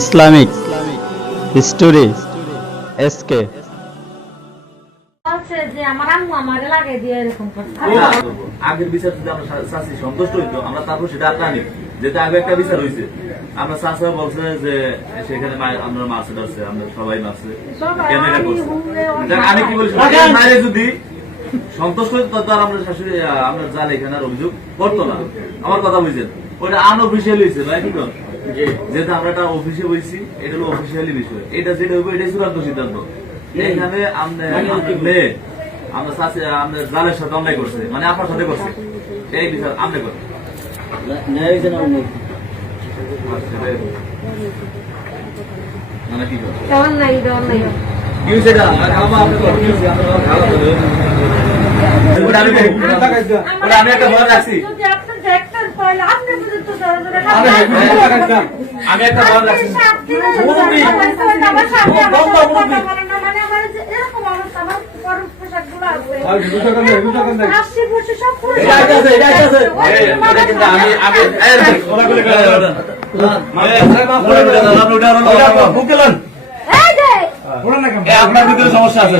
Islamic history SK. আগের বিচার যদি আমরা চাষি সন্তুষ্ট হইতো আমরা তারপর সেটা আর জানি যেটা আগে একটা বিচার হয়েছে আমরা চাষা বলছে যে সেখানে আমরা মাছ ধরছে আমরা সবাই মারছে কেন এটা করছে আমি কি বলছি মারে যদি সন্তুষ্ট হইতো তো আর আমরা শাশুড়ি আমরা জাল এখানে আর অভিযোগ করতো না। আমার কথা বুঝছেন ওইটা আনঅফিসিয়াল হয়েছে ভাই কি কর যেহেতু আমরা একটা অফিসে বইছি এটা হলো অফিসিয়ালি বিষয় এটা যেটা হইব এটাই চূড়ান্ত সিদ্ধান্ত। এইখানে আমরা চাষি আমরা জালের সাথে অন্যায় করছে মানে আপনার সাথে করছে এই বিচার আপনি করেন মানে কি করেন আমি একটা ভয় রাখছি আমি একটা ভয় রাখছি আপনার ভিতরে সমস্যা আছে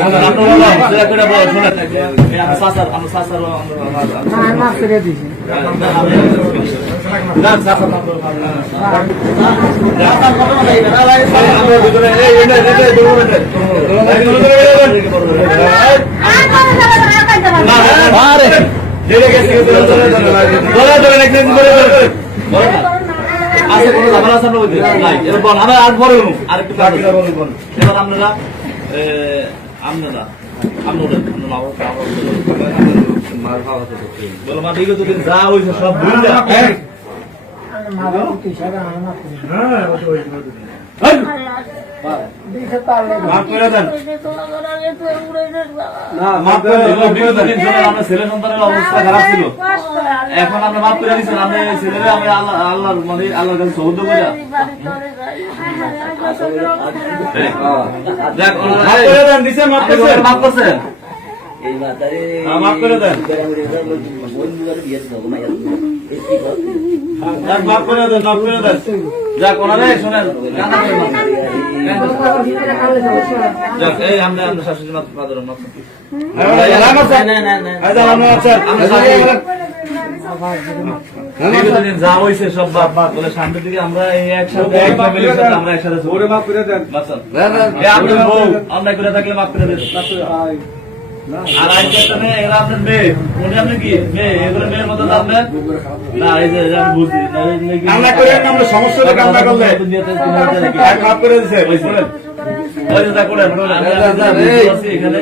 যা হয়েছে সব ছেলে সন্তানের অবস্থা খারাপ ছিল এখন আমরা মাফ করে দিচ্ছেন আপনি ছেলেরা আমি আল্লাহর মানে আল্লাহর কাছে সহযোগ করে মাফ করছেন মাফ করে দেন মাফ করে দেন মাফ করে দেন যাক ওনারে শোনেন এই আমরা শাশুড়ি যা হয়েছে সব বাপ বলে সামনের দিকে আমরা একসাথে আমরা একসাথে অন্যায় করে থাকলে মাফ করে দেন। আর আজকে এরা আপনার মেয়ে উনি আপনি কি মেয়ে এগুলো মেয়ের মতো আপনার না এই যে বুঝি কান্না করে আমরা সমস্যা কান্না করলে মাফ করে দিচ্ছে বুঝলেন ওই যে করেন এখানে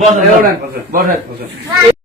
বসেন বসেন